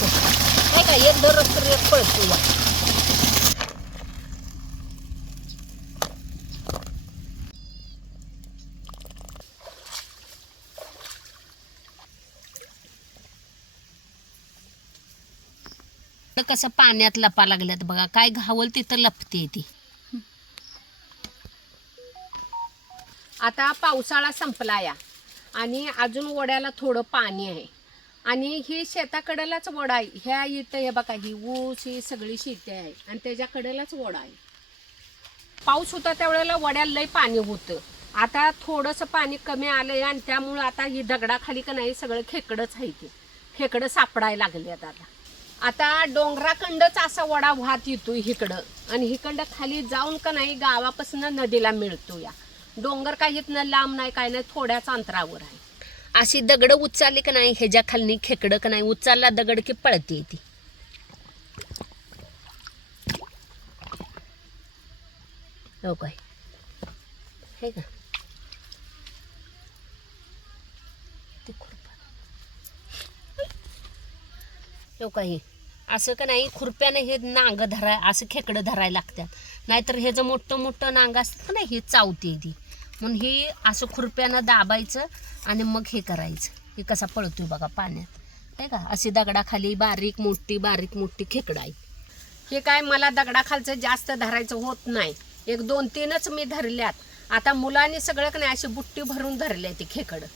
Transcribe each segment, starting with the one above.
कसं काय का एक दररोज तर एक पळतो या तर कसं पाण्यात लपा लागल्यात बघा. काय घावल तिथं लपते ती. आता पावसाळा संपला या आणि अजून वड्याला थोडं पाणी आहे. आणि ही शेताकडेलाच वडा आहे. ह्या इथं हे बघा ही ऊस ही सगळी शेती आहे. आणि त्याच्याकडेलाच वडा आहे. पाऊस होता त्यावेळेला वड्याला लय पाणी होतं. आता थोडंसं पाणी कमी आलंय आणि त्यामुळं आता ही दगडाखाली का नाही सगळं खेकडंच आहे ते. खेकडं सापडायला लागले आता. आता डोंगराखंडच असा वडा वाहत येतो इकडं आणि हिकडं खाली जाऊन का नाही गावापासून नदीला मिळतो या डोंगर काही इथनं लांब नाही काय नाही थोड्याच अंतरावर आहे. अशी दगड उचलली का नाही ह्याच्या खालनी खेकडं का नाही उचलला दगड की पळते ती. हो काय हे का? हो काही असं का नाही खुरप्याने हे नांग धराय असं खेकडं धरायला लागतात. नाहीतर हे जर मोठं मोठं नांग असतं का नाही हे चावते ती. म्हणून ही असं खुरप्यानं दाबायचं आणि मग हे करायचं. हे कसा पळतोय बघा पाण्यात. नाही का? अशी दगडाखाली बारीक मोठी बारीक मोठी खेकडं आहे हे काय मला दगडाखालचं जास्त धरायचं होत नाही. एक दोन तीनच मी धरल्यात. आता मुलांनी सगळं का नाही अशी बुट्टी भरून धरल्या ती खेकडं.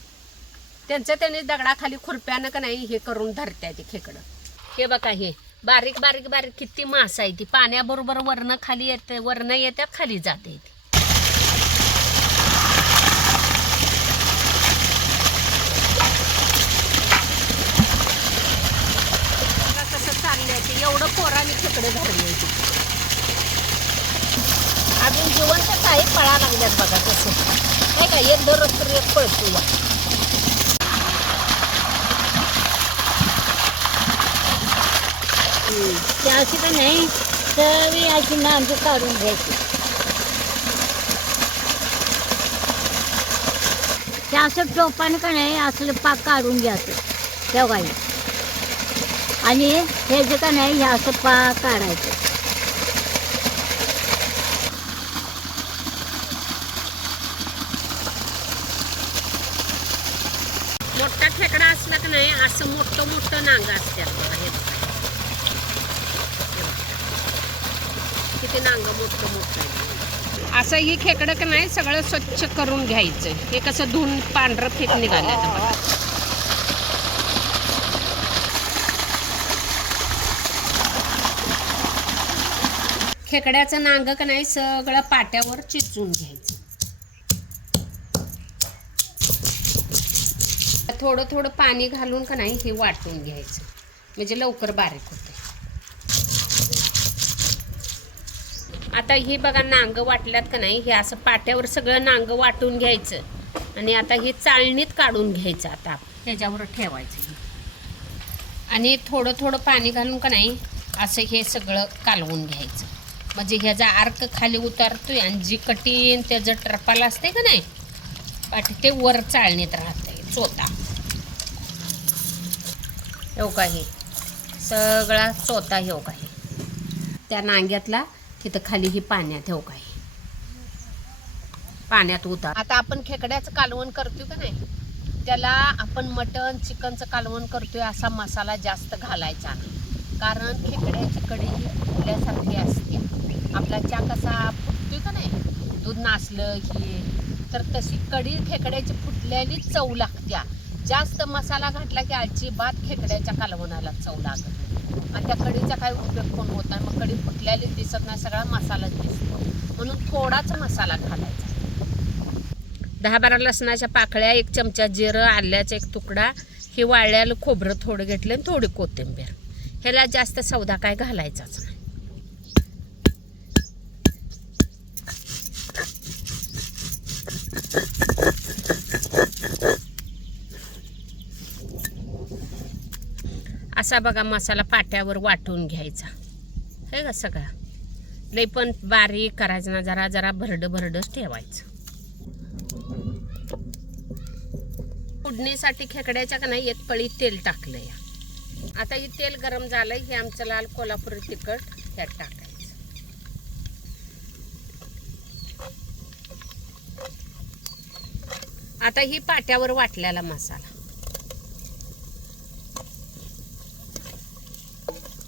त्यांचं त्यांनी दगडाखाली खुरप्यानं का नाही हे करून धरत्या ती खेकडं. हे बघा हे. बारीक बारीक बारीक किती मास आहे ती. पाण्याबरोबर वरनं खाली येते वरनं येतात खाली जाते ती बघा कसं चाललंय ते एवढं पोराने खेकडे धरले अजून जिवंत काही पळा लागल्यात बघा तसं. नाही का एक दररोज तर एक पळतो या ते अशी का नाही तर अशी मांजू काढून घ्यायची. ते असं टोपानं का नाही असलं पाक काढून घ्यायचं तेव्हा आणि हे जे का नाही हे असं पाक काढायचं. मोठा खेकडा असला की नाही असं मोठं मोठं नांग असतात बघा हे. किती नांग मोठं मोठं आहे असं ही खेकडं का नाही सगळं स्वच्छ करून घ्यायचं. हे कसं धुवून पांढरं फेक निघालं बघा. खेकड्याचं नांग का नाही सगळं पाट्यावर चिचून घ्यायचं. थोडं थोडं पाणी घालून का नाही हे वाटून घ्यायचं. म्हणजे लवकर बारीक होते आता ही बघा नांग वाटल्यात का नाही हे असं पाट्यावर सगळं नांग वाटून घ्यायचं. आणि आता हे चाळणीत काढून घ्यायचं आता ह्याच्यावर ठेवायचं आणि थोडं थोडं पाणी घालून का नाही असं हे सगळं कालवून घ्यायचं. म्हणजे ह्याचा अर्क खाली उतारतोय आणि जी कठीण त्याचं ट्रपाल असते का नाही पाठी ते वर चाळणीत राहते चोता येऊ काही सगळा चोता येऊ काही त्या नांग्यातला तिथं खाली ही पाण्यात येऊ काही पाण्यात उतार. आता आपण खेकड्याचं कालवण करतोय का नाही त्याला आपण मटण चिकनचं कालवण करतोय असा मसाला जास्त घालायचा नाही. कारण खेकड्याची कढी ही फुल्यासारखी असते. आपला चहा कसा फुटतोय का नाही? दूध नासलं की तर तशी कढी खेकड्याची फुटल्याने चव लागत्या. जास्त मसाला घातला की अजिबात खेकड्याच्या कालवणाला चव लागत नाही. आणि त्या कढीचा काय उपयोग पण होत नाही. मग कढी फुटल्यालीच दिसत नाही सगळा मसालाच दिसतो. म्हणून थोडाच मसाला घालायचा. दहा बारा लसणाच्या पाकळ्या एक चमचा जिरं आल्याचा एक तुकडा हे वाळल्याला खोबरं थोडं घेतलं आणि थोडी कोथिंबीर. ह्याला जास्त सौदा काय घालायचाच नाही. असा बघा मसाला पाट्यावर वाटून घ्यायचा. हे का सगळा. लई पण बारीक करायचं ना जरा जरा भरडं भरडंच ठेवायचं. उडणीसाठी खेकड्याच्या का नाही एक पळी तेल टाकलं या. आता हे तेल गरम झालं हे आमचं लाल कोल्हापुरी तिखट ह्यात टाकायचं. आता ही पाट्यावर वाटलेला मसाला.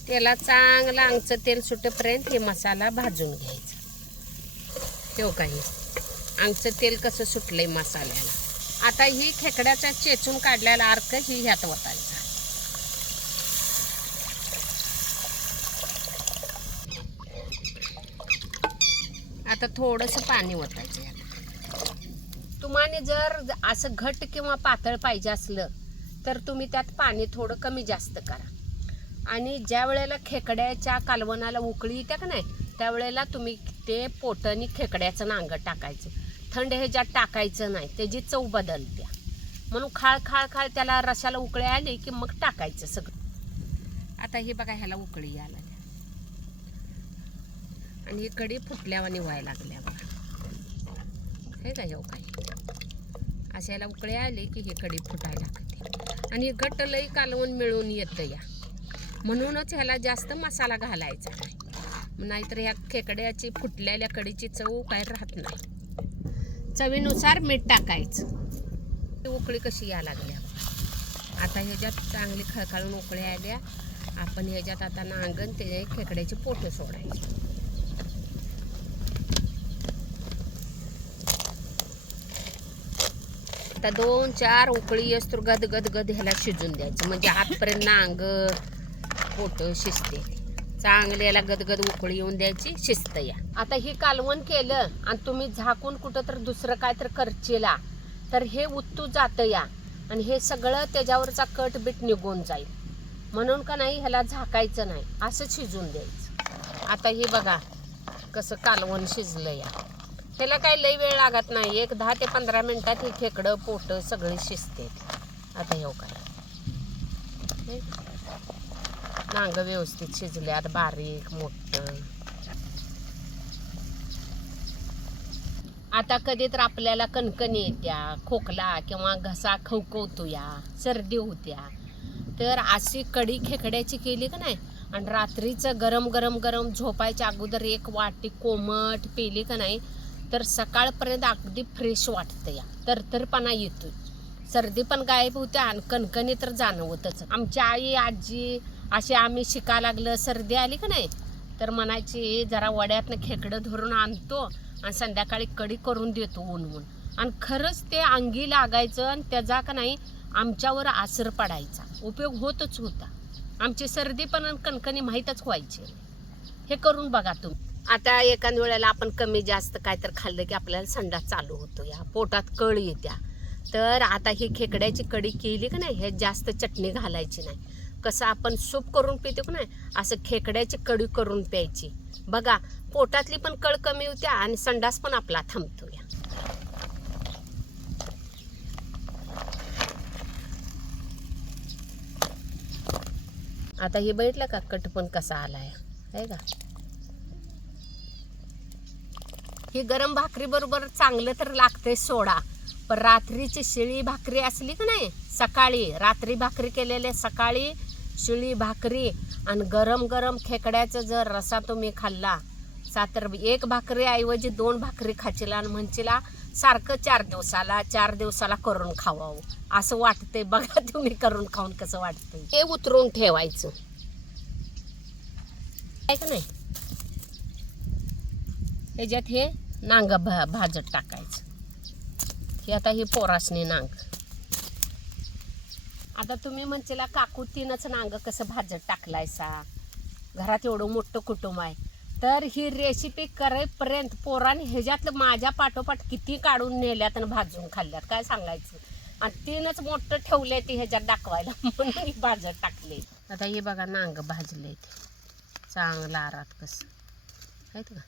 त्याला चांगलं अंगचं तेल सुटेपर्यंत हे मसाला भाजून घ्यायचा. तेव काही अंगचं तेल कसं सुटलंय मसाल्याला. आता ही खेकड्याचा चेचून काढलेला अर्क ही ह्यात वतायचा. आता थोडंसं पाणी ओतायचं यात तुम्हाला जर असं घट्ट किंवा पातळ पाहिजे असलं तर तुम्ही त्यात पाणी थोडं कमी जास्त करा. आणि ज्या वेळेला खेकड्याच्या कालवणाला उकळी येत्या का नाही त्यावेळेला तुम्ही ते पोटनी खेकड्याचं नांग टाकायचं. थंड ह्याच्यात टाकायचं नाही त्याची चव बदलत्या. म्हणून खाळ खाळ खाळ त्याला रशाला उकळी आली की मग टाकायचं सगळं. आता हे बघा ह्याला उकळी आला लागल्या. आणि ही कडी फुटल्यावर व्हायला लागल्या बघा. हे का येऊ काही अशा याला उकळी आली की ही कडी फुटायला लागते. आणि हे घट्ट लई कालवण मिळून येतं या. म्हणूनच ह्याला जास्त मसाला घालायचा नाही. नाहीतर ह्या खेकड्याची फुटलेल्या कडीची चव काय राहत नाही. चवीनुसार मीठ टाकायचं. ती उकळी कशी या लागल्या आता ह्याच्यात चांगली खळखळून उकळी आल्या. आपण ह्याच्यात आता नांगण ते खेकड्याची पोटं सोडायची. आता दोन चार उकळी असतो गद गद गद ह्याला शिजून द्यायचं. म्हणजे आतपर्यंत नांग पोटं शिजते चांगल्याला गदगद उकळी येऊन द्यायची शिस्त या. आता हे कालवण केलं आणि तुम्ही झाकून कुठं तर दुसरं काय तर करचेला तर हे उत्तू जातं या. आणि हे सगळं त्याच्यावरचा कट बीट निघून जाईल. म्हणून का नाही ह्याला झाकायचं नाही असं शिजून द्यायचं. आता हे बघा कसं कालवण शिजलं या. ह्याला काही लई वेळ लागत नाही एक दहा ते पंधरा मिनटात हे खेकडं पोटं सगळी शिजते. आता हे काय हे. व्यवस्थित शिजल्यात बारीक मोठं आता कधी तर आपल्याला कणकणी येत्या खोकला किंवा घसा खवखवतो या सर्दी होत्या तर अशी कडी खेकड्याची केली का नाही आणि रात्रीचं गरम गरम गरम झोपायच्या अगोदर एक वाटी कोमट पेली का नाही तर सकाळपर्यंत अगदी फ्रेश वाटतं या तरतरपणा येतो सर्दी पण गायब होत्या आणि कणकणी तर जाणवतच आमची आई आजी असे आम्ही शिका लागलं सर्दी आली का नाही? तर म्हणायची जरा वड्यातनं खेकडं धरून आणतो आणि संध्याकाळी कडी करून देतो ऊन ऊन आणि खरंच ते अंगी लागायचं आणि त्याचा का नाही आमच्यावर आसर पडायचा. उपयोग होतच होता. आमची सर्दी पण आणि कणकणी माहीतच व्हायची. हे करून बघा तुम्ही. आता एखाद वेळेला आपण कमी जास्त काय तर खाल्लं की आपल्याला संडास चालू होतो या. पोटात कळ येत्या. तर आता ही खेकड्याची कडी केली का नाही हे जास्त चटणी घालायची नाही. कसं आपण सूप करून पितो की नाही असं खेकड्याची कडी करून प्यायची. बघा पोटातली पण कळ कमी होत्या आणि संडास पण आपला थांबतो या आता हे बघितलं का कट पण कसा आलाय? आहे का? ही गरम भाकरी बरोबर चांगलं तर लागते सोडा पण रात्रीची शिळी भाकरी असली का नाही सकाळी रात्री भाकरी केलेले सकाळी शिळी भाकरी आणि गरम गरम खेकड्याचं जर रसा तुम्ही खाल्ला सातर एक भाकरी ऐवजी दोन भाकरी खाचीला आणि म्हणचिला सारखं चार दिवसाला चार दिवसाला करून खावावं. असं वाटतंय. बघा तुम्ही करून खाऊन कसं वाटतंय. हे उतरून ठेवायचं. आहे का नाही? त्याच्यात हे नांग भा भाजत टाकायचं. हे आता ही पोरासनी नांग. आता तुम्ही म्हणशीला काकू तीनच नांग कसं भाजत टाकलायसा? घरात एवढं मोठं कुटुंब आहे. तर ही रेसिपी करेपर्यंत पोरांनी ह्याच्यातलं माझ्या पाठोपाठ किती काढून नेल्यात आणि भाजून खाल्ल्यात काय सांगायचं? आणि तीनच मोठं ठेवले ते ह्याच्यात दाखवायला म्हणून ही भाजत टाकले. आता हे बघा नांग भाजले चांगलं आरात कसं. आहेत का?